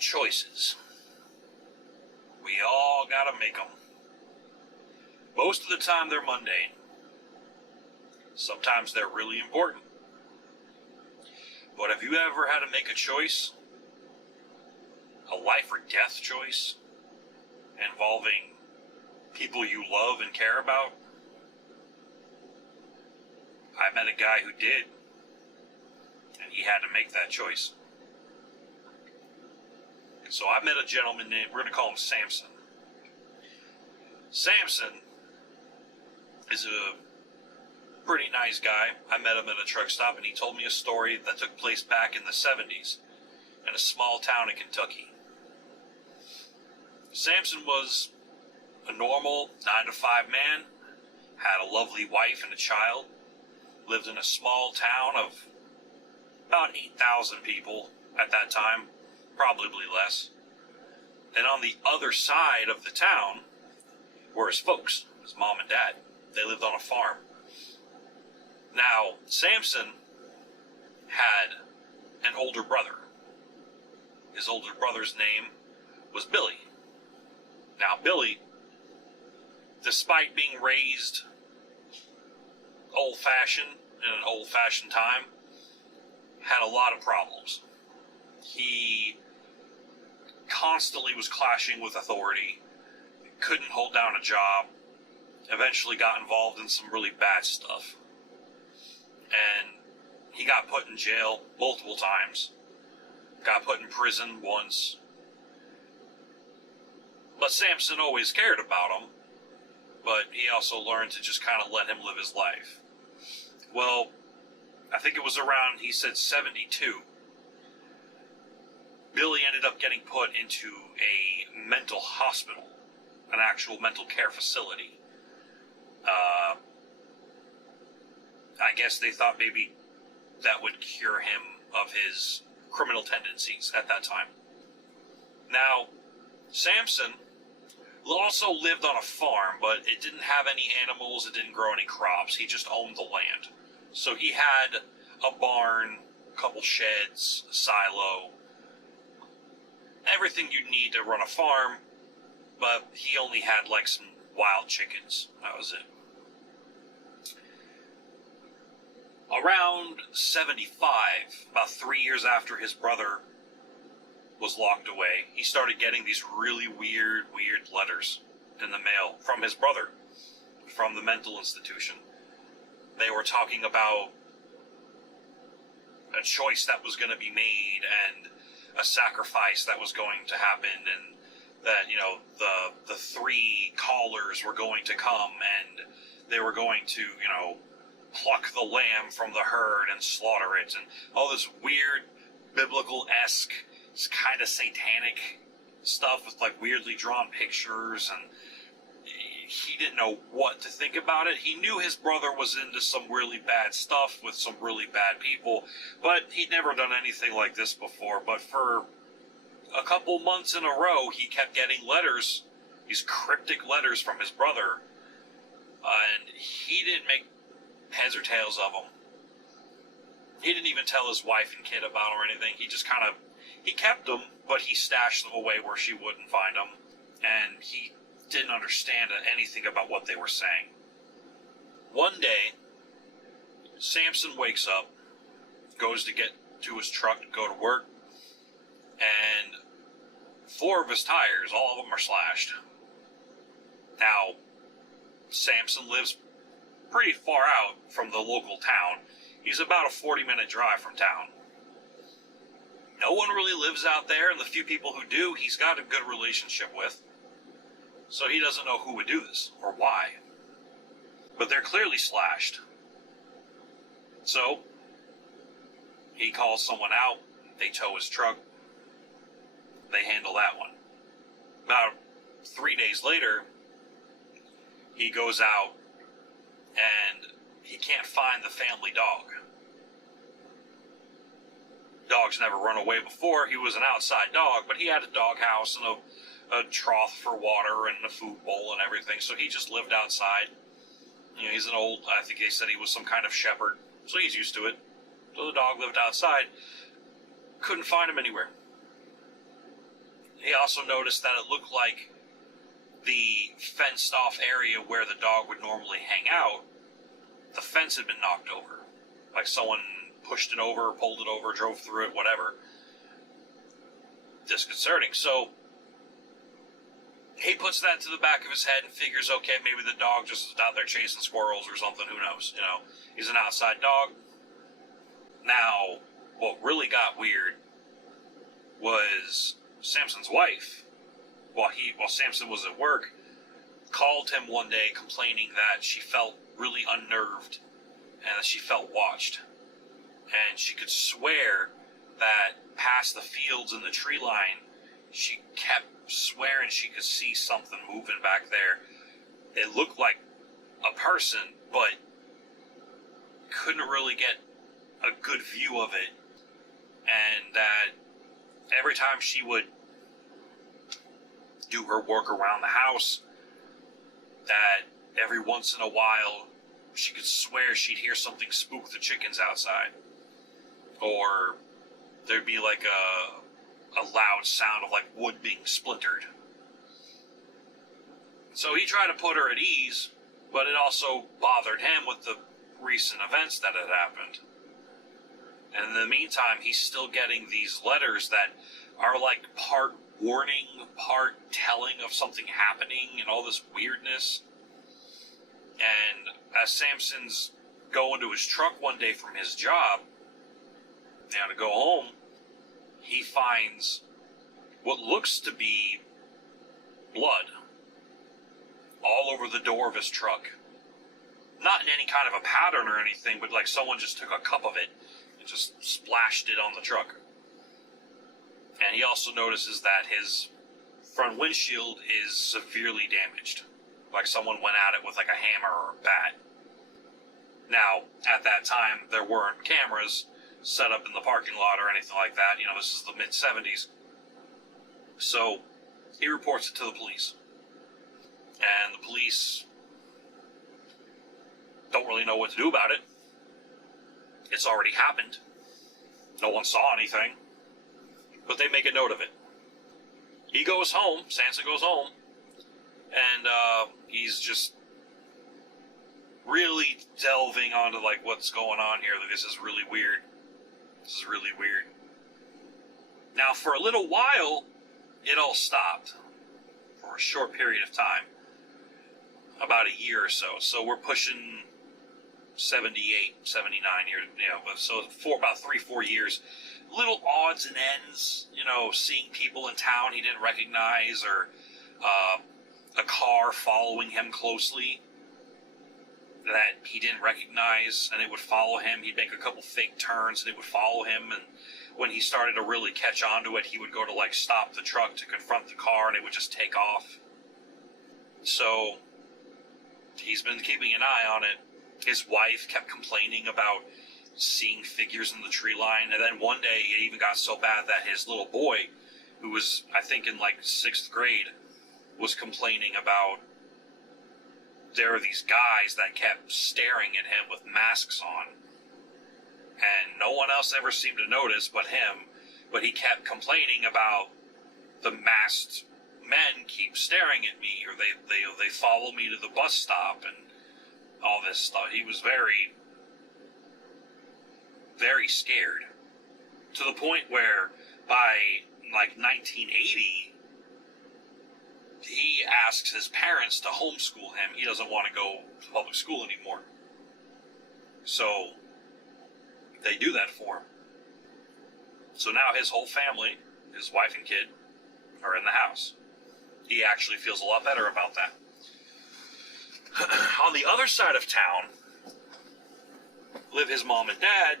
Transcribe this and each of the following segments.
Choices. We all gotta make them. Most of the time they're mundane. Sometimes they're really important. But have you ever had to make a choice? A life or death choice? Involving people you love and care about? I met a guy who did. And he had to make that choice. So I met a gentleman named, we're going to call him Samson. Samson is a pretty nice guy. I met him at a truck stop, and he told me a story that took place back in the 70s in a small town in Kentucky. Samson was a normal 9-to-5 man, had a lovely wife and a child, lived in a small town of about 8,000 people at that time, probably less. And on the other side of the town were his folks, his mom and dad. They lived on a farm. Now, Samson had an older brother. His older brother's name was Billy. Now, Billy, despite being raised old-fashioned in an old-fashioned time, had a lot of problems. He constantly was clashing with authority, couldn't hold down a job, eventually got involved in some really bad stuff. And he got put in jail multiple times, got put in prison once. But Samson always cared about him, but he also learned to just kind of let him live his life. Well, I think it was around, he said 72, Billy ended up getting put into a mental hospital, an actual mental care facility. I guess they thought maybe that would cure him of his criminal tendencies at that time. Now, Samson also lived on a farm, but it didn't have any animals, it didn't grow any crops, he just owned the land. So he had a barn, a couple sheds, a silo, everything you'd need to run a farm, but he only had like some wild chickens. That was it. Around 75, about 3 years after his brother was locked away, he started getting these really weird letters in the mail from his brother, from the mental institution. They were talking about a choice that was going to be made and a sacrifice that was going to happen, and that, you know, the 3 callers were going to come and they were going to, you know, pluck the lamb from the herd and slaughter it, and all this weird biblical-esque, kind of satanic stuff with like weirdly drawn pictures, and he didn't know what to think about it. He knew his brother was into some really bad stuff with some really bad people, but he'd never done anything like this before. But for a couple months in a row, he kept getting letters, these cryptic letters from his brother, and he didn't make heads or tails of them. He didn't even tell his wife and kid about them or anything. He just kind of, he kept them, but he stashed them away where she wouldn't find them, and he didn't understand anything about what they were saying. One day, Samson wakes up, goes to get to his truck to go to work, and 4 of his tires, all of them are slashed. Now, Samson lives pretty far out from the local town. He's about a 40-minute drive from town. No one really lives out there, and the few people who do, he's got a good relationship with. So he doesn't know who would do this, or why. But they're clearly slashed. So, he calls someone out, they tow his truck, they handle that one. About 3 days later, he goes out, and he can't find the family dog. Dog's never run away before. He was an outside dog, but he had a dog house and a trough for water and a food bowl and everything, so he just lived outside. You know, he's an old, I think they said he was some kind of shepherd, so he's used to it. So the dog lived outside. Couldn't find him anywhere. He also noticed that it looked like the fenced off area where the dog would normally hang out, the fence had been knocked over. Like someone pushed it over, pulled it over, drove through it, whatever. Disconcerting. So he puts that to the back of his head and figures, okay, maybe the dog just is out there chasing squirrels or something, who knows, you know. He's an outside dog. Now, what really got weird was Samson's wife, while Samson was at work, called him one day complaining that she felt really unnerved and that she felt watched. And she could swear that past the fields and the tree line, she kept swearing she could see something moving back there. It looked like a person, but couldn't really get a good view of it. And that every time she would do her work around the house, that every once in a while she could swear she'd hear something spook the chickens outside. Or there'd be like a loud sound of like wood being splintered. So he tried to put her at ease, but it also bothered him with the recent events that had happened. And in the meantime, he's still getting these letters that are like part warning, part telling of something happening and all this weirdness. And as Samson's going to his truck one day from his job, now to go home, he finds what looks to be blood all over the door of his truck. Not in any kind of a pattern or anything, but like someone just took a cup of it and just splashed it on the truck. And he also notices that his front windshield is severely damaged. Like someone went at it with like a hammer or a bat. Now, at that time, there weren't cameras set up in the parking lot or anything like that. You know, this is the mid-70s. So, he reports it to the police. And the police don't really know what to do about it. It's already happened. No one saw anything. But they make a note of it. He goes home, Sansa goes home, and he's just really delving onto like what's going on here. Like, this is really weird. This is really weird. Now, for a little while, it all stopped. For a short period of time. About a year or so. So we're pushing 78, 79 years, you know, so for about 3-4 years. Little odds and ends, you know, seeing people in town he didn't recognize, or a car following him closely that he didn't recognize, and it would follow him. He'd make a couple fake turns, and it would follow him, and when he started to really catch on to it, he would go to, like, stop the truck to confront the car, and it would just take off. So, he's been keeping an eye on it. His wife kept complaining about seeing figures in the tree line, and then one day it even got so bad that his little boy, who was, I think, in, like, 6th grade, was complaining about there were these guys that kept staring at him with masks on. And no one else ever seemed to notice but him. But he kept complaining about the masked men keep staring at me, or they follow me to the bus stop, and all this stuff. He was very, very scared. To the point where by like 1980, he asks his parents to homeschool him. He doesn't want to go to public school anymore. So they do that for him. So now his whole family, his wife and kid, are in the house. He actually feels a lot better about that. On the other side of town live his mom and dad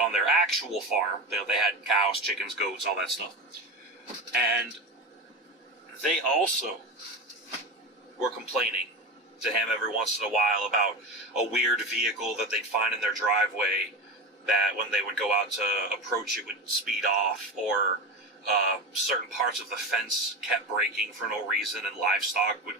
on their actual farm. They had cows, chickens, goats, all that stuff. And they also were complaining to him every once in a while about a weird vehicle that they'd find in their driveway that when they would go out to approach it would speed off, or certain parts of the fence kept breaking for no reason and livestock would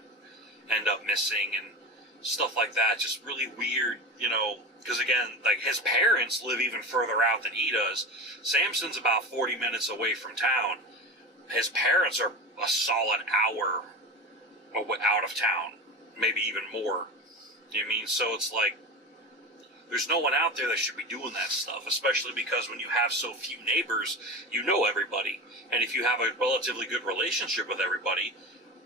end up missing and stuff like that. Just really weird, you know, because again, like his parents live even further out than he does. Samson's about 40 minutes away from town, his parents are a solid hour out of town, maybe even more. You know what I mean? So it's like, there's no one out there that should be doing that stuff, especially because when you have so few neighbors, you know everybody. And if you have a relatively good relationship with everybody,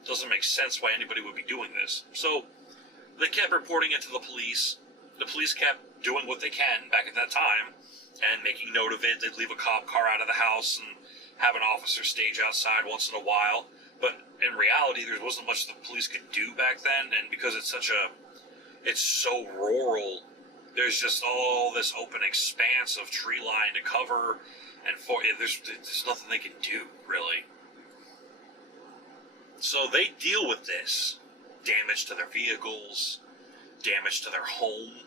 it doesn't make sense why anybody would be doing this. So they kept reporting it to the police. The police kept doing what they can back at that time and making note of it. They'd leave a cop car out of the house and have an officer stage outside once in a while. But in reality, there wasn't much the police could do back then. And because it's so rural, there's just all this open expanse of tree line to cover, and there's nothing they can do, really. So they deal with this damage to their vehicles, damage to their home,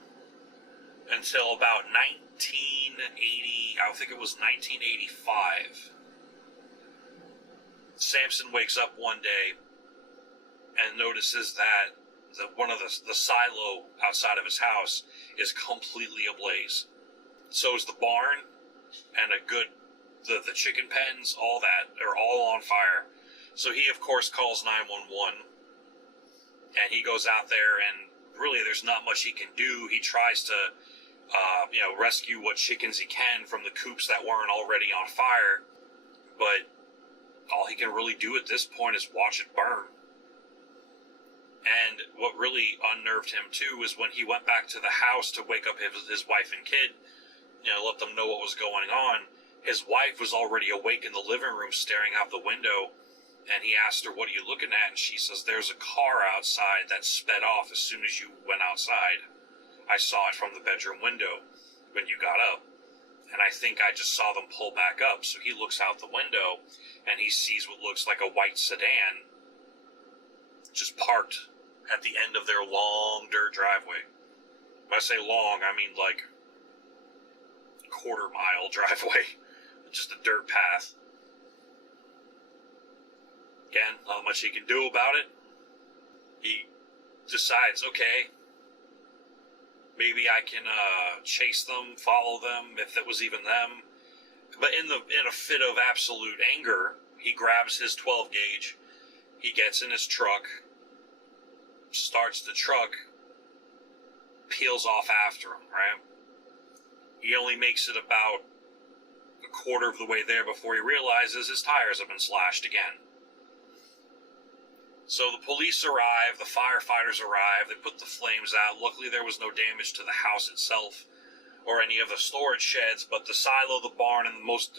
until about 1980, I think it was 1985. Samson wakes up one day and notices that one of the silo outside of his house is completely ablaze. So is the barn and the chicken pens, all that, are all on fire. So he, of course, calls 911, and he goes out there, and really there's not much he can do. He tries to, rescue what chickens he can from the coops that weren't already on fire, but all he can really do at this point is watch it burn. And what really unnerved him, too, is when he went back to the house to wake up his wife and kid, let them know what was going on. His wife was already awake in the living room staring out the window, and he asked her, "What are you looking at?" And she says, "There's a car outside that sped off as soon as you went outside. I saw it from the bedroom window when you got up, and I think I just saw them pull back up." So he looks out the window, and he sees what looks like a white sedan just parked at the end of their long dirt driveway. When I say long, I mean like quarter-mile driveway, just a dirt path. Again, not much he can do about it. He decides, okay, maybe I can chase them, follow them, if it was even them. But in a fit of absolute anger, he grabs his 12 gauge, he gets in his truck, starts the truck, peels off after him, right? He only makes it about a quarter of the way there before he realizes his tires have been slashed again. So the police arrive, the firefighters arrive, they put the flames out. Luckily there was no damage to the house itself or any of the storage sheds, but the silo, the barn, and most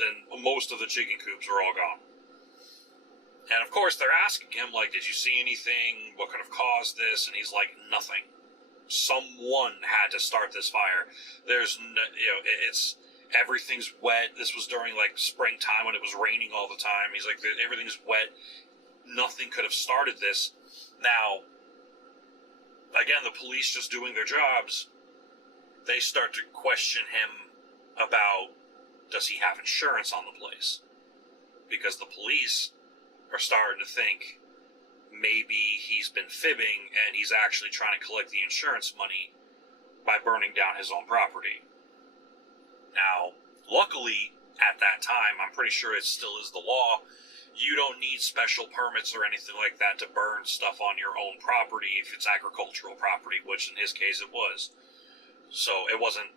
of the chicken coops were all gone. And of course they're asking him, like, did you see anything? What could have caused this? And he's like, nothing. Someone had to start this fire. There's no, everything's wet. This was during like springtime when it was raining all the time. He's like, everything's wet. Nothing could have started this. Now, again, the police just doing their jobs, they start to question him about, does he have insurance on the place? Because the police are starting to think maybe he's been fibbing and he's actually trying to collect the insurance money by burning down his own property. Now, luckily, at that time, I'm pretty sure it still is the law, you don't need special permits or anything like that to burn stuff on your own property if it's agricultural property, which in his case it was. So it wasn't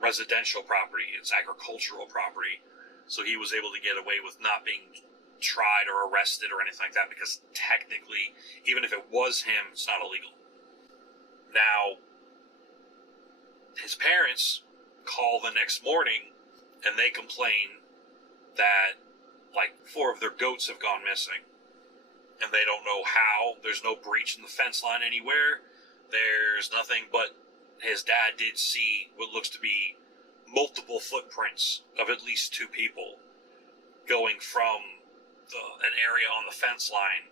residential property, it's agricultural property. So he was able to get away with not being tried or arrested or anything like that, because technically, even if it was him, it's not illegal. Now, his parents call the next morning and they complain that like 4 of their goats have gone missing, and they don't know how. There's no breach in the fence line anywhere. There's nothing, but his dad did see what looks to be multiple footprints of at least 2 people going from an area on the fence line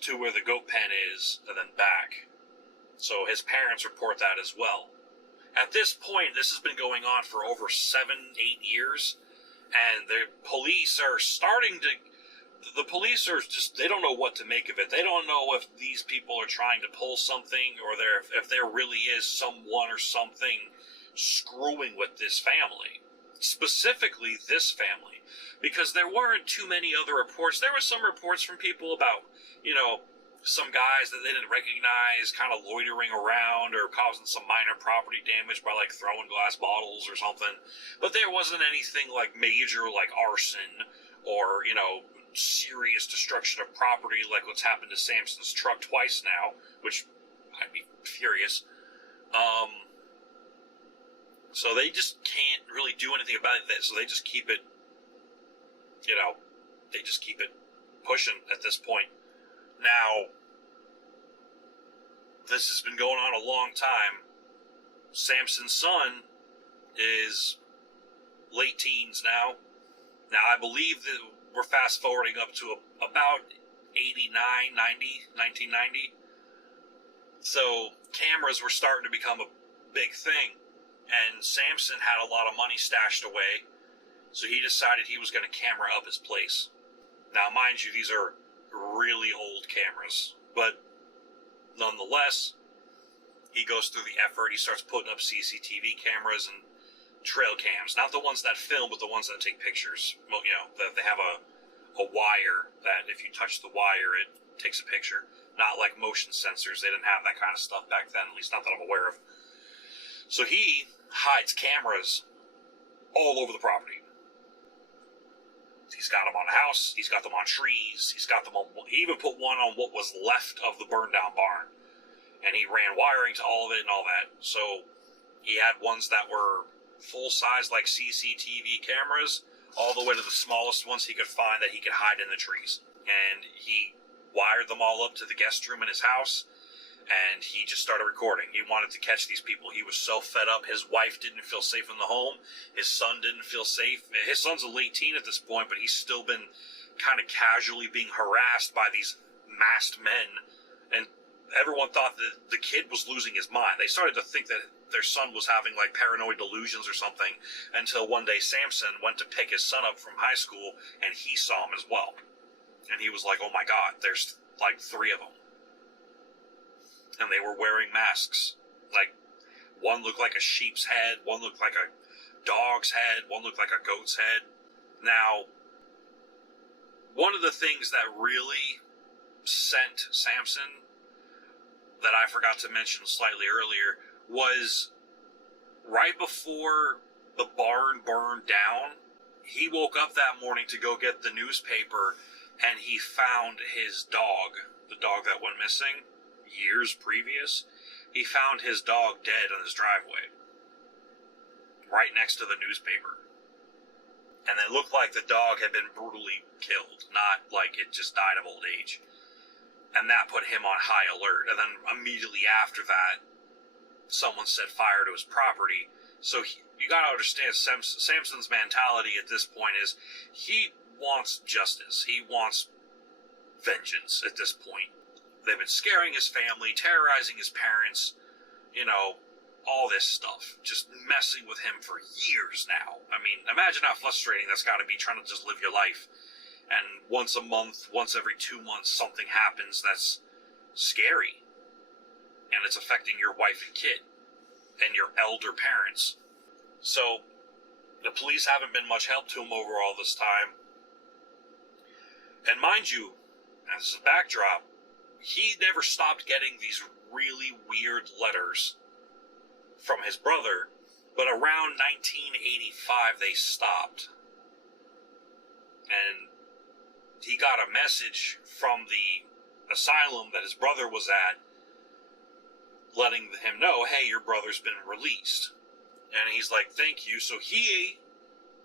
to where the goat pen is and then back. So his parents report that as well. At this point, this has been going on for over 7-8 years, and the police are they don't know what to make of it. They don't know if these people are trying to pull something, or if there really is someone or something screwing with this family. specifically this family, because there weren't too many other reports. There were some reports from people about, some guys that they didn't recognize kind of loitering around or causing some minor property damage by like throwing glass bottles or something. But there wasn't anything like major, like arson or, serious destruction of property like what's happened to Samson's truck twice now, which I'd be furious. So they just can't really do anything about it. So they just keep it, they just keep it pushing at this point. Now, this has been going on a long time. Samson's son is late teens now. Now, I believe that we're fast forwarding up to about 89, 90, 1990. So cameras were starting to become a big thing. And Samson had a lot of money stashed away. So he decided he was going to camera up his place. Now, mind you, these are really old cameras, but nonetheless, he goes through the effort. He starts putting up CCTV cameras and trail cams, not the ones that film, but the ones that take pictures. Well, that they have a wire that if you touch the wire, it takes a picture. Not like motion sensors. They didn't have that kind of stuff back then, at least not that I'm aware of. So he hides cameras all over the property. He's got them on a house. He's got them on trees. He even put one on what was left of the burned down barn. And he ran wiring to all of it and all that. So he had ones that were full-size, like CCTV cameras, all the way to the smallest ones he could find that he could hide in the trees. And he wired them all up to the guest room in his house. And he just started recording. He wanted to catch these people. He was so fed up. His wife didn't feel safe in the home. His son didn't feel safe. His son's a late teen at this point, but he's still been kind of casually being harassed by these masked men. And everyone thought that the kid was losing his mind. They started to think that their son was having like paranoid delusions or something, until one day Samson went to pick his son up from high school and he saw him as well. And he was like, oh my God, there's like 3 of them. And they were wearing masks. Like, one looked like a sheep's head, one looked like a dog's head, one looked like a goat's head. Now, one of the things that really sent Samson, that I forgot to mention slightly earlier, was right before the barn burned down, he woke up that morning to go get the newspaper, and he found his dog, the dog that went missing years previous. He found his dog dead on his driveway, right next to the newspaper. And it looked like the dog had been brutally killed, not like it just died of old age. And that put him on high alert. And then immediately after that, someone set fire to his property. So you gotta understand, Samson's mentality at this point is he wants justice. He wants vengeance at this point. They've been scaring his family, terrorizing his parents, all this stuff. Just messing with him for years now. I mean, imagine how frustrating that's got to be, trying to just live your life. And once a month, once every 2 months, something happens that's scary. And it's affecting your wife and kid and your elder parents. So, the police haven't been much help to him over all this time. And mind you, as a backdrop, he never stopped getting these really weird letters from his brother, but around 1985 they stopped. And he got a message from the asylum that his brother was at, letting him know, hey, your brother's been released. And he's like, thank you. So he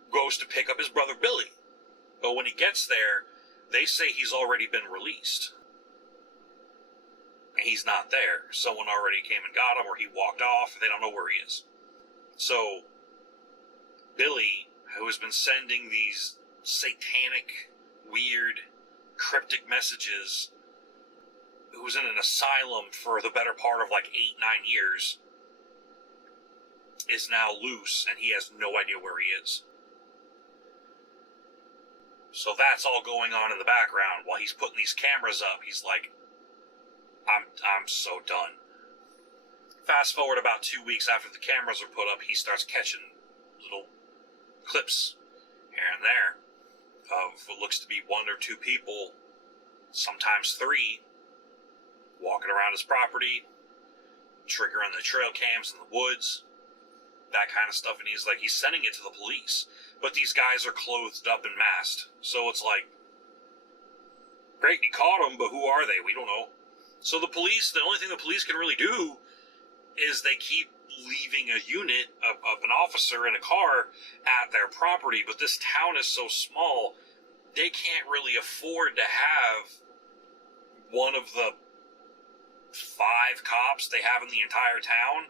goes to pick up his brother Billy. But when he gets there, they say he's already been released. And he's not there. Someone already came and got him, or he walked off. They don't know where he is. So Billy, who has been sending these satanic, weird, cryptic messages, who was in an asylum for the better part of like 8-9 years, is now loose, and he has no idea where he is. So that's all going on in the background while he's putting these cameras up. He's like, I'm so done. Fast forward about 2 weeks after the cameras are put up, he starts catching little clips here and there of what looks to be one or two people, sometimes three, walking around his property, triggering the trail cams in the woods, that kind of stuff. And he's sending it to the police, but these guys are clothed up and masked, so it's like, great, he caught them, but who are they? We don't know. So the only thing the police can really do is they keep leaving a unit of an officer in a car at their property, but this town is so small, they can't really afford to have one of the 5 cops they have in the entire town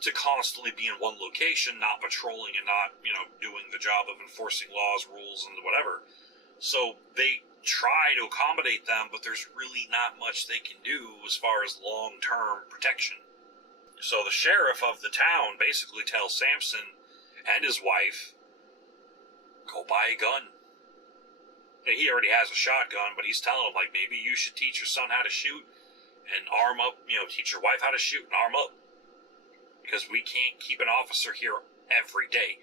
to constantly be in one location, not patrolling and not, doing the job of enforcing laws, rules, and whatever. So they try to accommodate them, but there's really not much they can do as far as long-term protection. So the sheriff of the town basically tells Samson and his wife, go buy a gun. And he already has a shotgun, but he's telling them, maybe you should teach your son how to shoot and arm up, teach your wife how to shoot and arm up. Because we can't keep an officer here every day.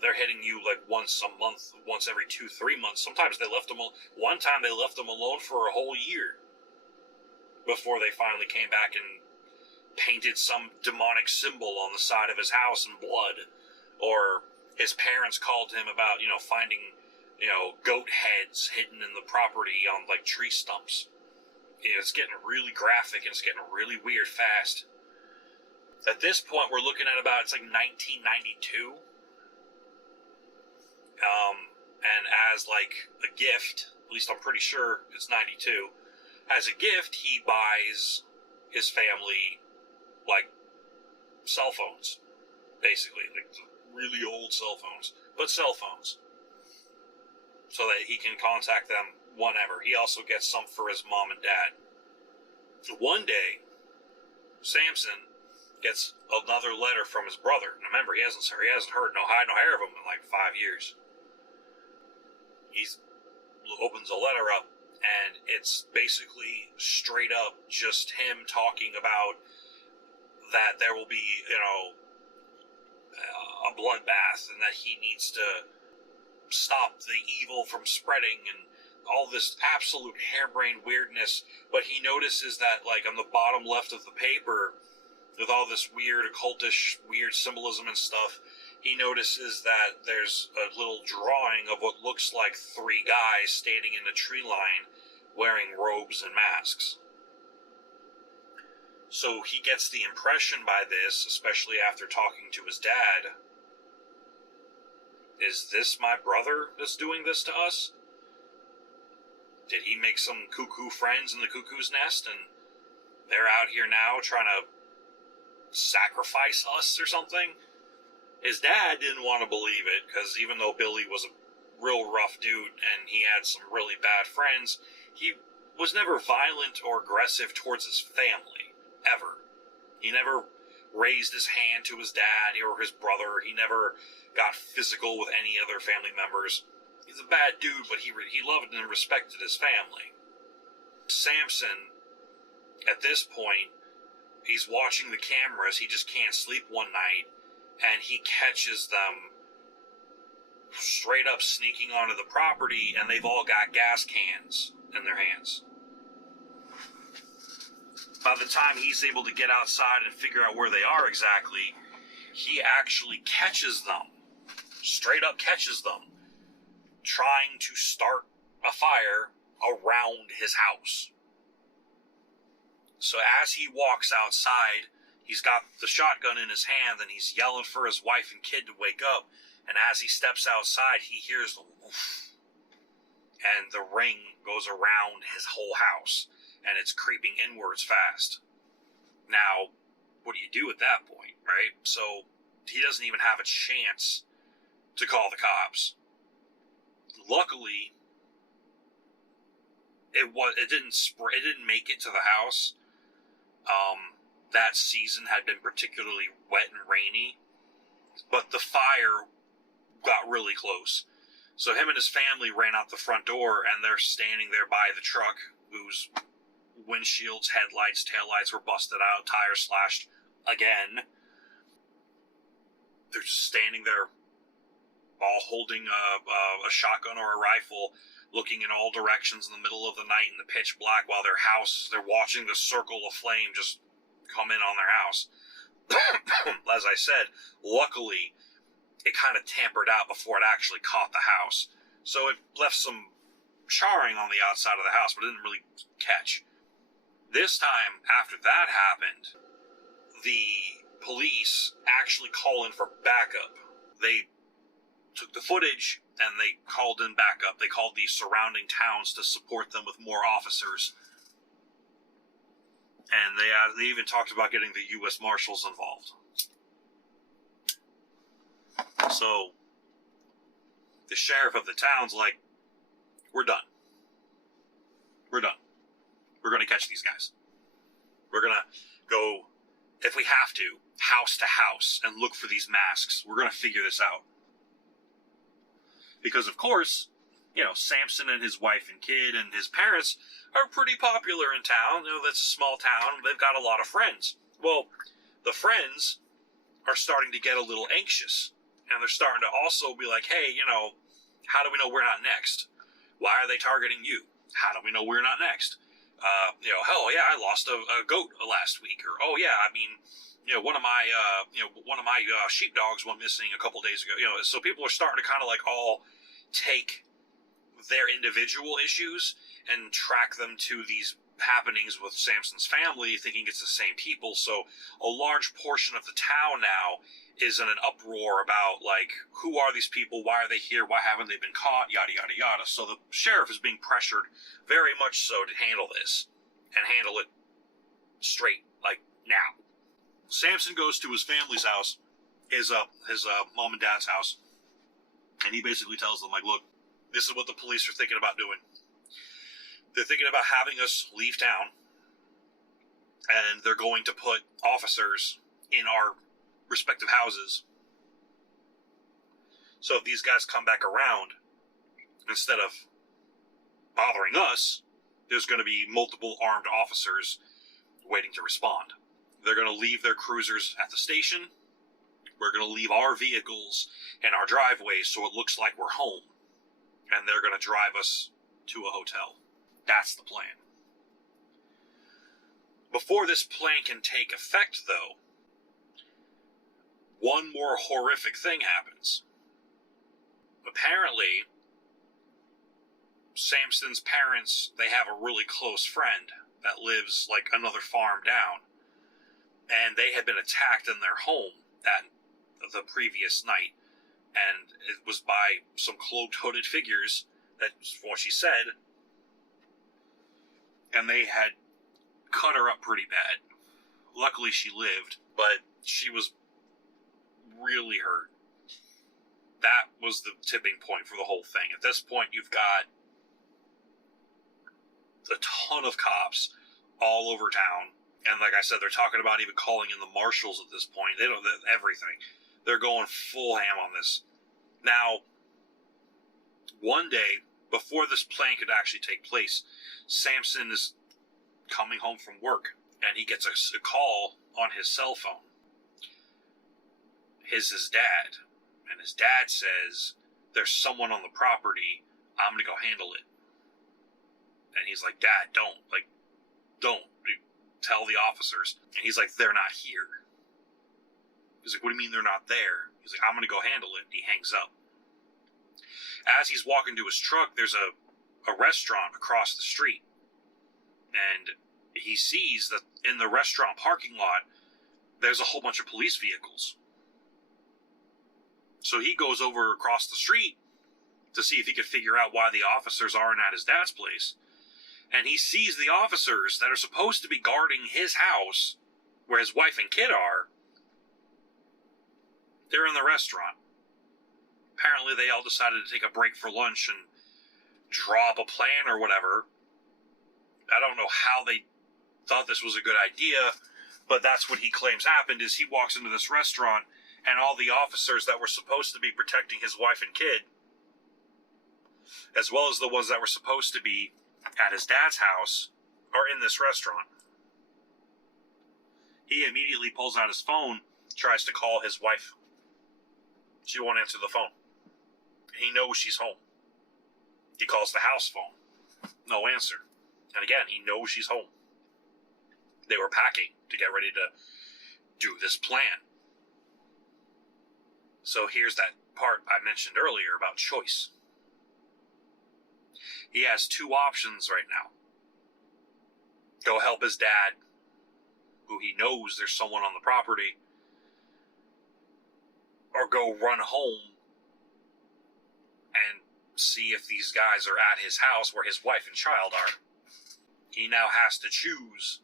They're hitting you once a month, once every 2-3 months. Sometimes one time they left them alone for a whole year before they finally came back and painted some demonic symbol on the side of his house in blood. Or his parents called him about, finding, goat heads hidden in the property on tree stumps. It's getting really graphic and it's getting really weird fast. At this point, we're looking at about, 1992. And as a gift, at least I'm pretty sure it's 92, as a gift, he buys his family, cell phones, basically, really old cell phones, but cell phones, so that he can contact them whenever. He also gets some for his mom and dad. One day, Samson gets another letter from his brother. Now remember, he hasn't heard no hide, no hair of him in 5 years. He opens a letter up, and it's basically straight up just him talking about that there will be, a bloodbath, and that he needs to stop the evil from spreading, and all this absolute harebrained weirdness. But he notices that, on the bottom left of the paper, with all this weird occultish, weird symbolism and stuff, he notices that there's a little drawing of what looks like 3 guys standing in a tree line wearing robes and masks. So he gets the impression by this, especially after talking to his dad, is this my brother that's doing this to us? Did he make some cuckoo friends in the cuckoo's nest, and they're out here now trying to sacrifice us or something? His dad didn't want to believe it, because even though Billy was a real rough dude and he had some really bad friends, he was never violent or aggressive towards his family, ever. He never raised his hand to his dad or his brother. He never got physical with any other family members. He's a bad dude, but he loved and respected his family. Samson, at this point, he's watching the cameras. He just can't sleep one night, and he catches them straight up sneaking onto the property, and they've all got gas cans in their hands. By the time he's able to get outside and figure out where they are exactly, he actually catches them, straight up catches them, trying to start a fire around his house. So as he walks outside, he's got the shotgun in his hand, and he's yelling for his wife and kid to wake up. And as he steps outside, he hears the woof, and the ring goes around his whole house, and it's creeping inwards fast. Now, what do you do at that point, right? So he doesn't even have a chance to call the cops. Luckily, it didn't make it to the house. That season had been particularly wet and rainy, but the fire got really close. So him and his family ran out the front door, and they're standing there by the truck, whose windshields, headlights, taillights were busted out, tires slashed again. They're just standing there all holding a shotgun or a rifle, looking in all directions in the middle of the night in the pitch black while they're watching the circle of flame just come in on their house. As I said, luckily, it kind of tampered out before it actually caught the house. So it left some charring on the outside of the house, but it didn't really catch. This time, after that happened, the police actually call in for backup. They took the footage and they called in backup. They called the surrounding towns to support them with more officers. And they even talked about getting the U.S. Marshals involved. So, the sheriff of the town's like, we're done. We're done. We're going to catch these guys. We're going to go, if we have to, house to house and look for these masks. We're going to figure this out. Because, of course, you know, Samson and his wife and kid and his parents are pretty popular in town. You know, that's a small town. They've got a lot of friends. Well, the friends are starting to get a little anxious. And they're starting to also be like, hey, you know, how do we know we're not next? Why are they targeting you? How do we know we're not next? You know, hell yeah, I lost a goat last week. Or, oh yeah, I mean, you know, one of my sheepdogs went missing a couple days ago. You know, so people are starting to kind of like all take their individual issues and track them to these happenings with Samson's family, thinking it's the same people. So a large portion of the town now is in an uproar about, like, who are these people? Why are they here? Why haven't they been caught? Yada, yada, yada. So the sheriff is being pressured very much so to handle this and handle it straight, like, now. Samson goes to his family's house, his mom and dad's house, and he basically tells them, like, look, this is what the police are thinking about doing. They're thinking about having us leave town, and they're going to put officers in our respective houses. So if these guys come back around, instead of bothering us, there's going to be multiple armed officers waiting to respond. They're going to leave their cruisers at the station. We're going to leave our vehicles in our driveways so it looks like we're home. And they're going to drive us to a hotel. That's the plan. Before this plan can take effect, though, one more horrific thing happens. Apparently, Samson's parents, they have a really close friend that lives like another farm down. And they had been attacked in their home the previous night. And it was by some cloaked, hooded figures, that's what she said. And they had cut her up pretty bad. Luckily she lived, but she was really hurt. That was the tipping point for the whole thing. At this point, you've got a ton of cops all over town. And like I said, they're talking about even calling in the marshals at this point. They don't, everything. They're going full ham on this. Now, one day, before this plan could actually take place, Samson is coming home from work, and he gets a call on his cell phone. His dad, and his dad says, there's someone on the property, I'm going to go handle it. And he's like, Dad, don't tell the officers. And he's like, they're not here. He's like, what do you mean they're not there? He's like, I'm going to go handle it. And he hangs up. As he's walking to his truck, there's a restaurant across the street. And he sees that in the restaurant parking lot, there's a whole bunch of police vehicles. So he goes over across the street to see if he could figure out why the officers aren't at his dad's place. And he sees the officers that are supposed to be guarding his house, where his wife and kid are, they're in the restaurant. Apparently they all decided to take a break for lunch and draw up a plan or whatever. I don't know how they thought this was a good idea, but that's what he claims happened, is he walks into this restaurant and all the officers that were supposed to be protecting his wife and kid, as well as the ones that were supposed to be at his dad's house, are in this restaurant. He immediately pulls out his phone, tries to call his wife. She won't answer the phone. He knows she's home. He calls the house phone. No answer. And again, he knows she's home. They were packing to get ready to do this plan. So here's that part I mentioned earlier about choice. He has two options right now. Go help his dad, who he knows there's someone on the property, or go run home and see if these guys are at his house where his wife and child are. He now has to choose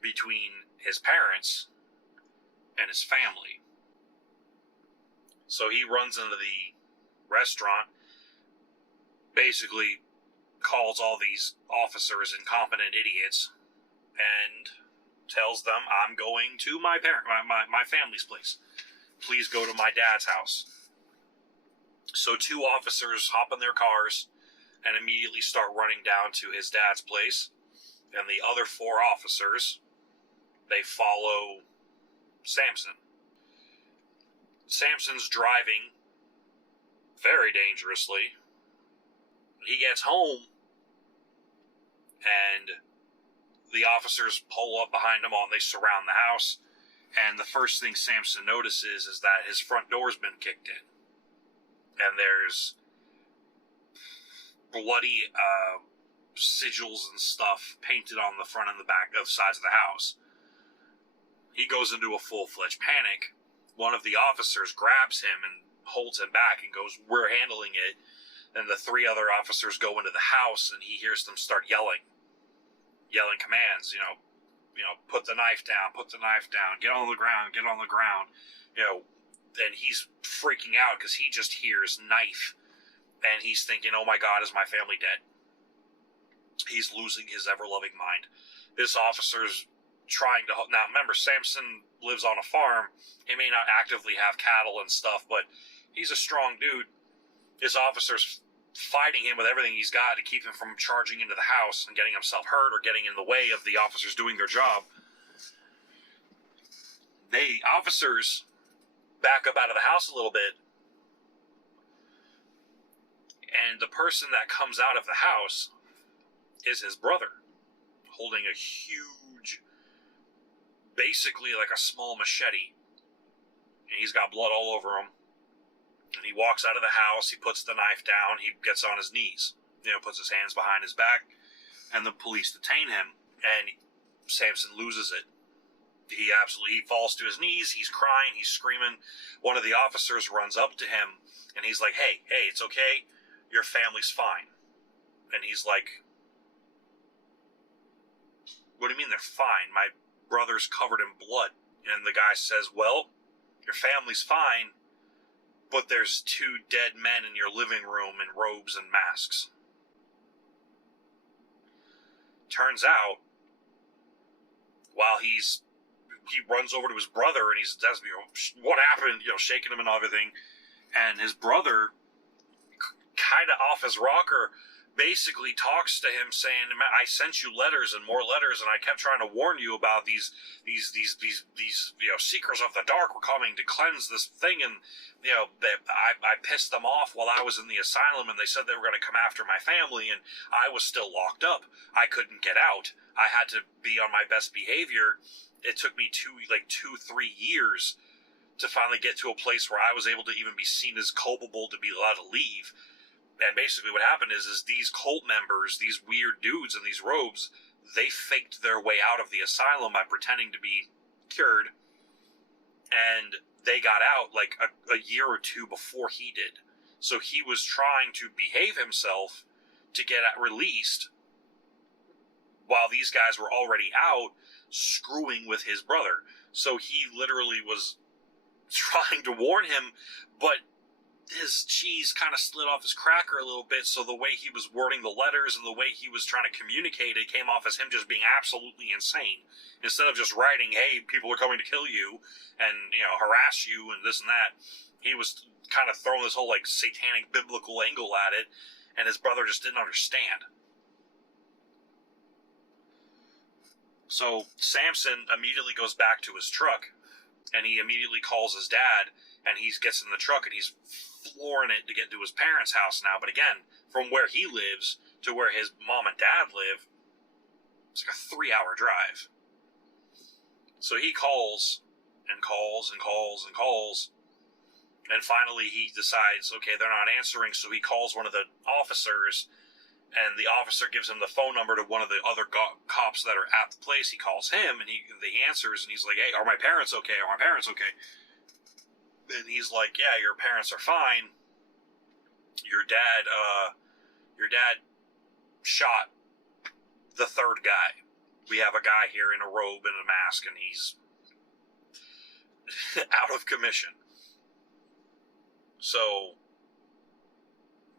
between his parents and his family. So he runs into the restaurant, basically calls all these officers incompetent idiots, and tells them, I'm going to my family's place. Please go to my dad's house. So two officers hop in their cars and immediately start running down to his dad's place. And the other four officers, they follow Samson. Samson's driving very dangerously. He gets home, and the officers pull up behind him and they surround the house. And the first thing Samson notices is that his front door's been kicked in. And there's bloody sigils and stuff painted on the front and the back of the sides of the house. He goes into a full-fledged panic. One of the officers grabs him and holds him back and goes, we're handling it. And the three other officers go into the house, and he hears them start yelling commands, put the knife down, get on the ground, and he's freaking out because he just hears knife, and he's thinking, oh my God, is my family dead? He's losing his ever-loving mind. This officer's trying to... Now, remember, Samson lives on a farm. He may not actively have cattle and stuff, but he's a strong dude. This officer's fighting him with everything he's got to keep him from charging into the house and getting himself hurt or getting in the way of the officers doing their job. The officers back up out of the house a little bit, and the person that comes out of the house is his brother, holding a huge, basically like a small machete, and he's got blood all over him. And he walks out of the house, he puts the knife down, he gets on his knees, puts his hands behind his back, and the police detain him, and Samson loses it. He falls to his knees, he's crying, he's screaming. One of the officers runs up to him, and he's like, hey, it's okay, your family's fine. And he's like, what do you mean they're fine? My brother's covered in blood. And the guy says, well, your family's fine, but there's two dead men in your living room in robes and masks. Turns out, while he runs over to his brother and he's asking, what happened? Shaking him and everything. And his brother, kind of off his rocker, basically talks to him saying, I sent you letters and more letters, and I kept trying to warn you about these seekers of the dark were coming to cleanse this thing, and I pissed them off while I was in the asylum, and they said they were going to come after my family, and I was still locked up. I couldn't get out. I had to be on my best behavior. It took me 3 years to finally get to a place where I was able to even be seen as culpable to be allowed to leave. And basically what happened is these cult members, these weird dudes in these robes, they faked their way out of the asylum by pretending to be cured. And they got out like a year or two before he did. So he was trying to behave himself to get released while these guys were already out screwing with his brother. So he literally was trying to warn him, but his cheese kind of slid off his cracker a little bit, so the way he was wording the letters and the way he was trying to communicate it came off as him just being absolutely insane. Instead of just writing, hey, people are coming to kill you and, harass you and this and that, he was kind of throwing this whole, satanic biblical angle at it, and his brother just didn't understand. So Samson immediately goes back to his truck, and he immediately calls his dad, and he gets in the truck and he's flooring it to get to his parents' house now. But again, from where he lives to where his mom and dad live, it's like a 3-hour drive. So he calls and calls and calls and calls, and finally he decides, okay, they're not answering, so he calls one of the officers, and the officer gives him the phone number to one of the other cops that are at the place. He calls him, and he answers, and he's like, hey, are my parents okay? Are my parents okay? And he's like, yeah, your parents are fine. Your dad shot the third guy. We have a guy here in a robe and a mask, and he's out of commission. So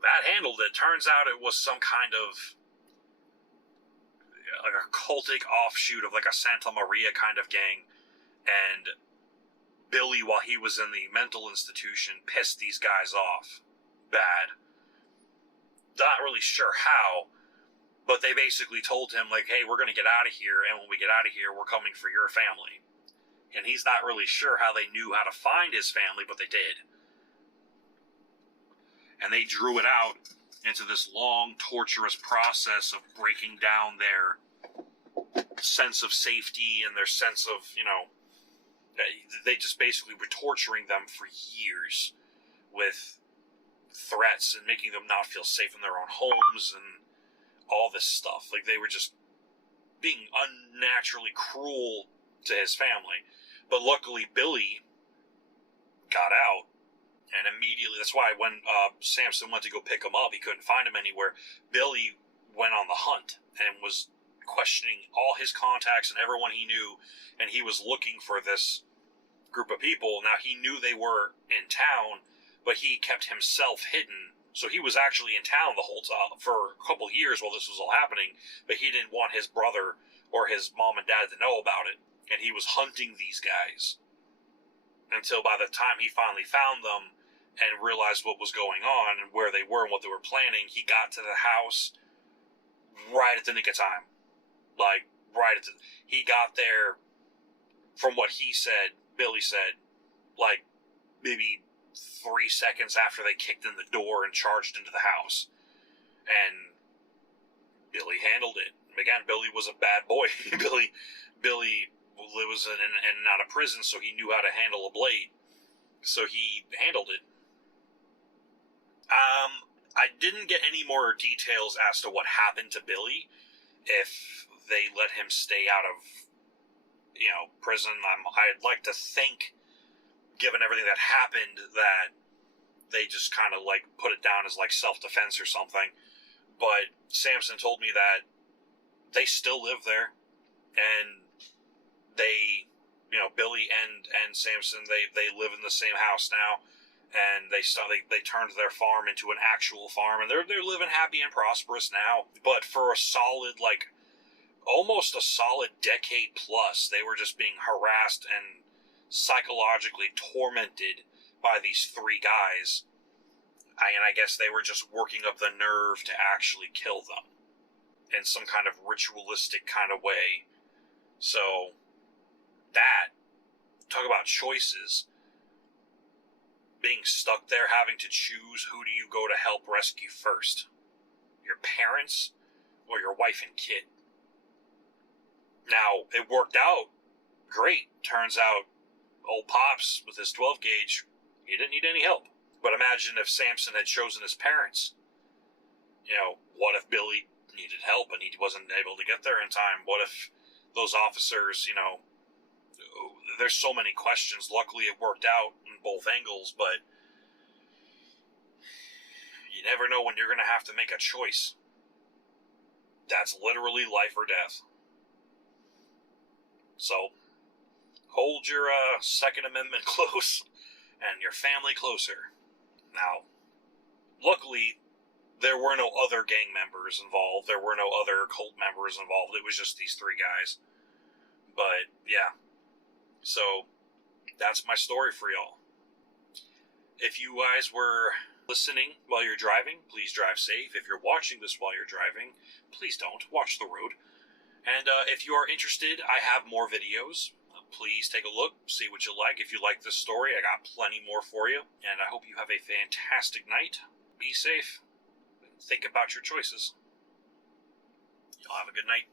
that handled it. Turns out it was some kind of like a cultic offshoot of like a Santa Maria kind of gang, and Billy, while he was in the mental institution, pissed these guys off bad. Not really sure how, but they basically told him, like, hey, we're going to get out of here, and when we get out of here, we're coming for your family. And he's not really sure how they knew how to find his family, but they did. And they drew it out into this long, torturous process of breaking down their sense of safety and their sense of, they just basically were torturing them for years with threats and making them not feel safe in their own homes and all this stuff. Like, they were just being unnaturally cruel to his family. But luckily, Billy got out, and immediately, that's why when Samson went to go pick him up, he couldn't find him anywhere. Billy went on the hunt and was questioning all his contacts and everyone he knew, and he was looking for this group of people. Now, he knew they were in town, but he kept himself hidden. So he was actually in town the whole time for a couple years while this was all happening, but he didn't want his brother or his mom and dad to know about it, and he was hunting these guys until by the time he finally found them and realized what was going on and where they were and what they were planning, he got to the house right at the nick of time. Like, he got there, from what he said, Billy said, like, maybe 3 seconds after they kicked in the door and charged into the house. And Billy handled it. Again, Billy was a bad boy. Billy was in and out of prison, so he knew how to handle a blade. So he handled it. I didn't get any more details as to what happened to Billy. If they let him stay out of, prison. I'd like to think, given everything that happened, that they just kind of like put it down as like self-defense or something. But Samson told me that they still live there, and they, Billy and Samson, they live in the same house now, and they turned their farm into an actual farm, and they're living happy and prosperous now. But for a solid, like, almost a solid decade plus, they were just being harassed and psychologically tormented by these three guys. And I guess they were just working up the nerve to actually kill them in some kind of ritualistic kind of way. So, talk about choices. Being stuck there, having to choose who do you go to help rescue first. Your parents or your wife and kid. Now, it worked out great. Turns out, old Pops, with his 12 gauge, he didn't need any help. But imagine if Samson had chosen his parents. What if Billy needed help and he wasn't able to get there in time? What if those officers, there's so many questions. Luckily, it worked out in both angles, but you never know when you're going to have to make a choice. That's literally life or death. So, hold your Second Amendment close and your family closer. Now, luckily, there were no other gang members involved. There were no other cult members involved. It was just these three guys. But, yeah. So, that's my story for y'all. If you guys were listening while you're driving, please drive safe. If you're watching this while you're driving, please don't. Watch the road. And if you are interested, I have more videos. please take a look, see what you like. If you like this story, I got plenty more for you. And I hope you have a fantastic night. Be safe. Think about your choices. Y'all have a good night.